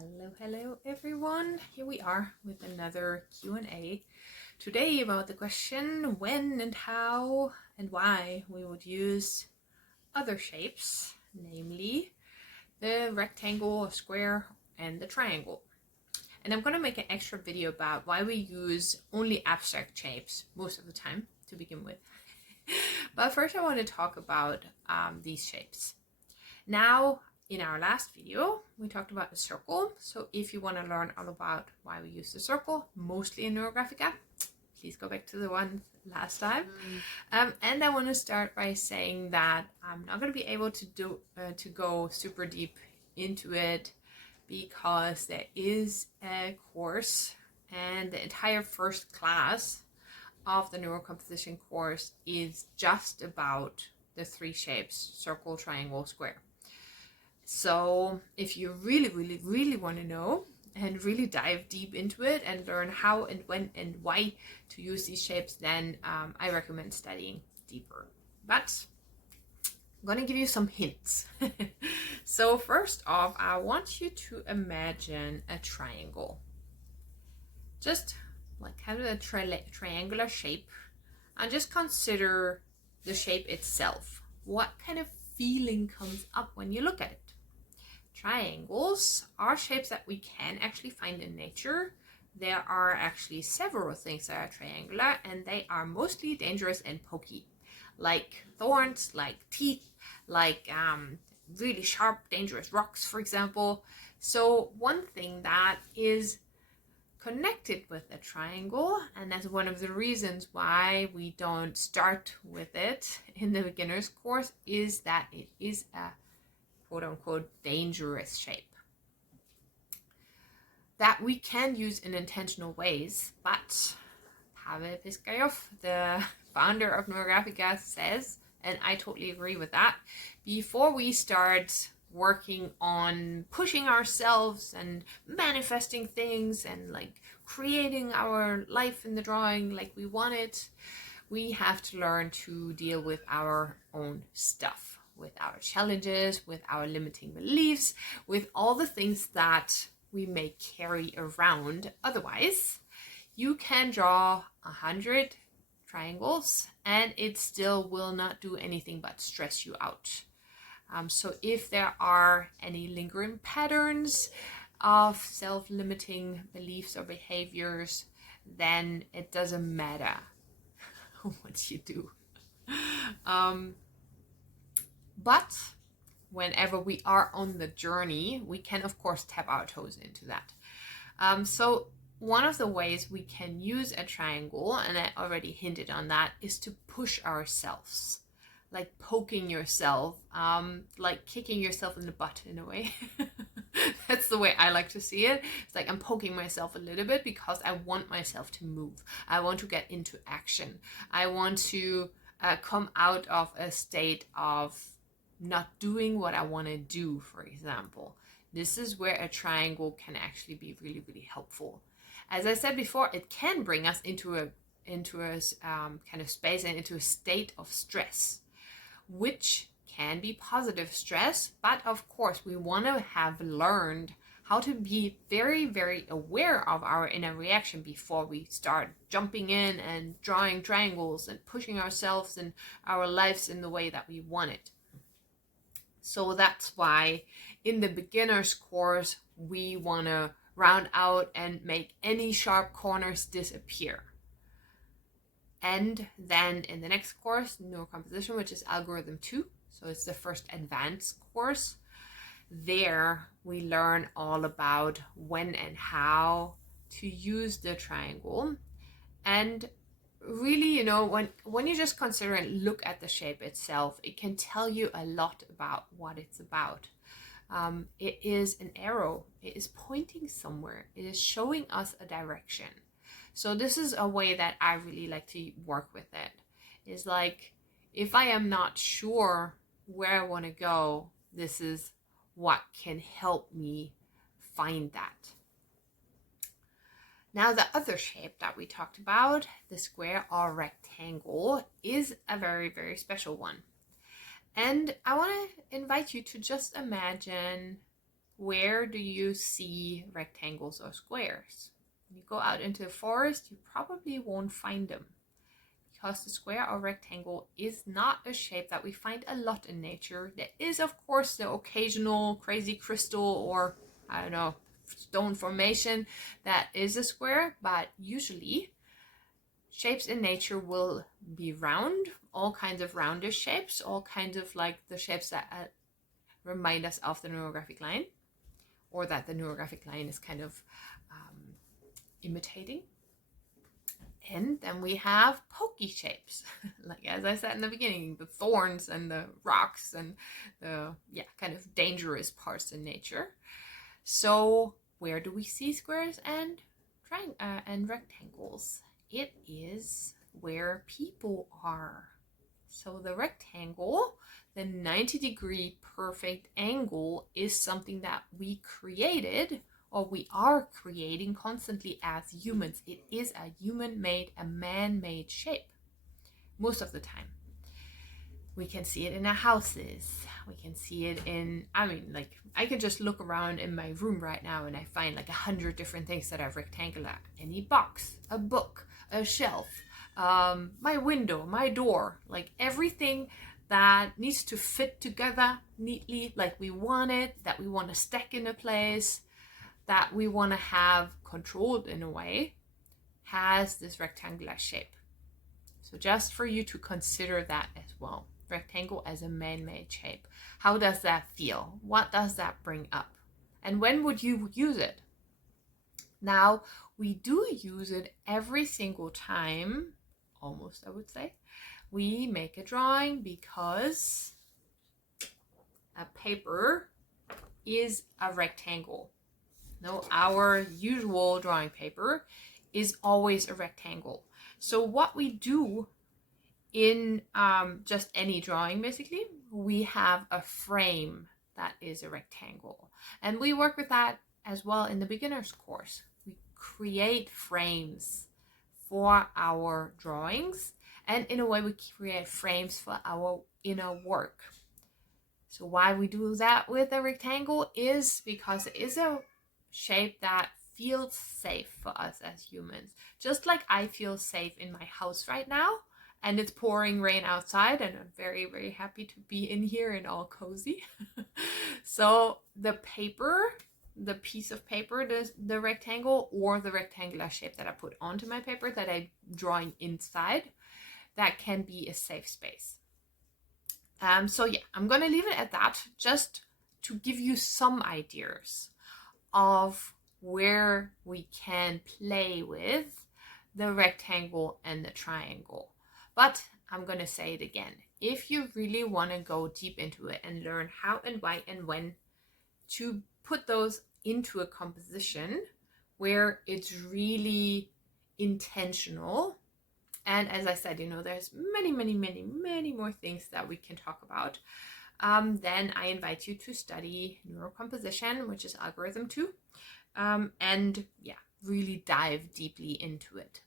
Hello everyone. Here we are with another Q&A. Today about the question when and how and why we would use other shapes, namely the rectangle, square, and the triangle. And I'm going to make an extra video about why we use only abstract shapes most of the time to begin with. But first I want to talk about these shapes. Now, in our last video, we talked about the circle. So if you want to learn all about why we use the circle, mostly in Neurographica, please go back to the one last time. And I want to start by saying that I'm not going to be able to go super deep into it because there is a course, and the entire first class of the neurocomposition course is just about the three shapes: circle, triangle, square. So if you really want to know and really dive deep into it and learn how and when and why to use these shapes, then I recommend studying deeper. But I'm going to give you some hints. So first off, I want you to imagine a triangle. Just like kind of a triangular shape, and just consider the shape itself. What kind of feeling comes up when you look at it? Triangles are shapes that we can actually find in nature. There are actually several things that are triangular, and they are mostly dangerous and pokey, like thorns, like teeth, like really sharp, dangerous rocks, for example. So one thing that is connected with a triangle, and that's one of the reasons why we don't start with it in the beginner's course, is that it is a quote-unquote dangerous shape that we can use in intentional ways. But Pavel Piskaryov, the founder of Neurographica, says, and I totally agree with that, before we start working on pushing ourselves and manifesting things and like creating our life in the drawing like we want it, we have to learn to deal with our own stuff, with our challenges, with our limiting beliefs, with all the things that we may carry around. Otherwise, you can draw 100 triangles and it still will not do anything but stress you out. So if there are any lingering patterns of self-limiting beliefs or behaviors, then it doesn't matter what you do. But whenever we are on the journey, we can of course tap our toes into that. So one of the ways we can use a triangle, and I already hinted on that, is to push ourselves, like poking yourself, like kicking yourself in the butt in a way. That's the way I like to see it. It's like I'm poking myself a little bit because I want myself to move. I want to get into action. I want to come out of a state of not doing what I want to do, for example. This is where a triangle can actually be really helpful. As I said before, it can bring us into a kind of space and into a state of stress, which can be positive stress. But of course, we want to have learned how to be very aware of our inner reaction before we start jumping in and drawing triangles and pushing ourselves and our lives in the way that we want it. So that's why in the beginner's course, we want to round out and make any sharp corners disappear. And then in the next course, Neurocomposition, which is Algorithm 2, so it's the first advanced course, there we learn all about when and how to use the triangle. And really, you know, when you just consider and look at the shape itself, it can tell you a lot about what it's about. It is an arrow. It is pointing somewhere. It is showing us a direction. So this is a way that I really like to work with it. It's like, if I am not sure where I want to go, this is what can help me find that. Now, the other shape that we talked about, the square or rectangle, is a very special one. And I want to invite you to just imagine where do you see rectangles or squares? When you go out into the forest, you probably won't find them, because the square or rectangle is not a shape that we find a lot in nature. There is, of course, the occasional crazy crystal or, I don't know, stone formation that is a square, but usually shapes in nature will be round, all kinds of roundish shapes, all kinds of like the shapes that remind us of the neurographic line, or that the neurographic line is kind of imitating. And then we have pokey shapes, like as I said in the beginning, the thorns and the rocks and the kind of dangerous parts in nature. So where do we see squares and rectangles? It is where people are. So the rectangle, the 90-degree perfect angle, is something that we created, or we are creating constantly as humans. It is a human-made, a man-made shape most of the time. We can see it in our houses. We can see it in, I can just look around in my room right now and I find like 100 different things that are rectangular. Any box, a book, a shelf, my window, my door, like everything that needs to fit together neatly like we want it, that we want to stack in a place, that we want to have controlled in a way, has this rectangular shape. So just for you to consider that as well. Rectangle as a man-made shape. How does that feel? What does that bring up? And when would you use it? Now, we do use it every single time, almost I would say, we make a drawing, because a paper is a rectangle. No, our usual drawing paper is always a rectangle. So what we do in just any drawing, basically, we have a frame that is a rectangle. And we work with that as well in the beginner's course. We create frames for our drawings, and in a way we create frames for our inner work. So why we do that with a rectangle is because it is a shape that feels safe for us as humans. Just like I feel safe in my house right now, and it's pouring rain outside, and I'm very, very happy to be in here and all cozy. So the paper, the piece of paper, the rectangle, or the rectangular shape that I put onto my paper that I'm drawing inside, that can be a safe space. So yeah, I'm gonna leave it at that, just to give you some ideas of where we can play with the rectangle and the triangle. But I'm going to say it again. If you really want to go deep into it and learn how and why and when to put those into a composition where it's really intentional, and as I said, there's many, many, many, many more things that we can talk about, then I invite you to study neurocomposition, which is algorithm 2, and really dive deeply into it.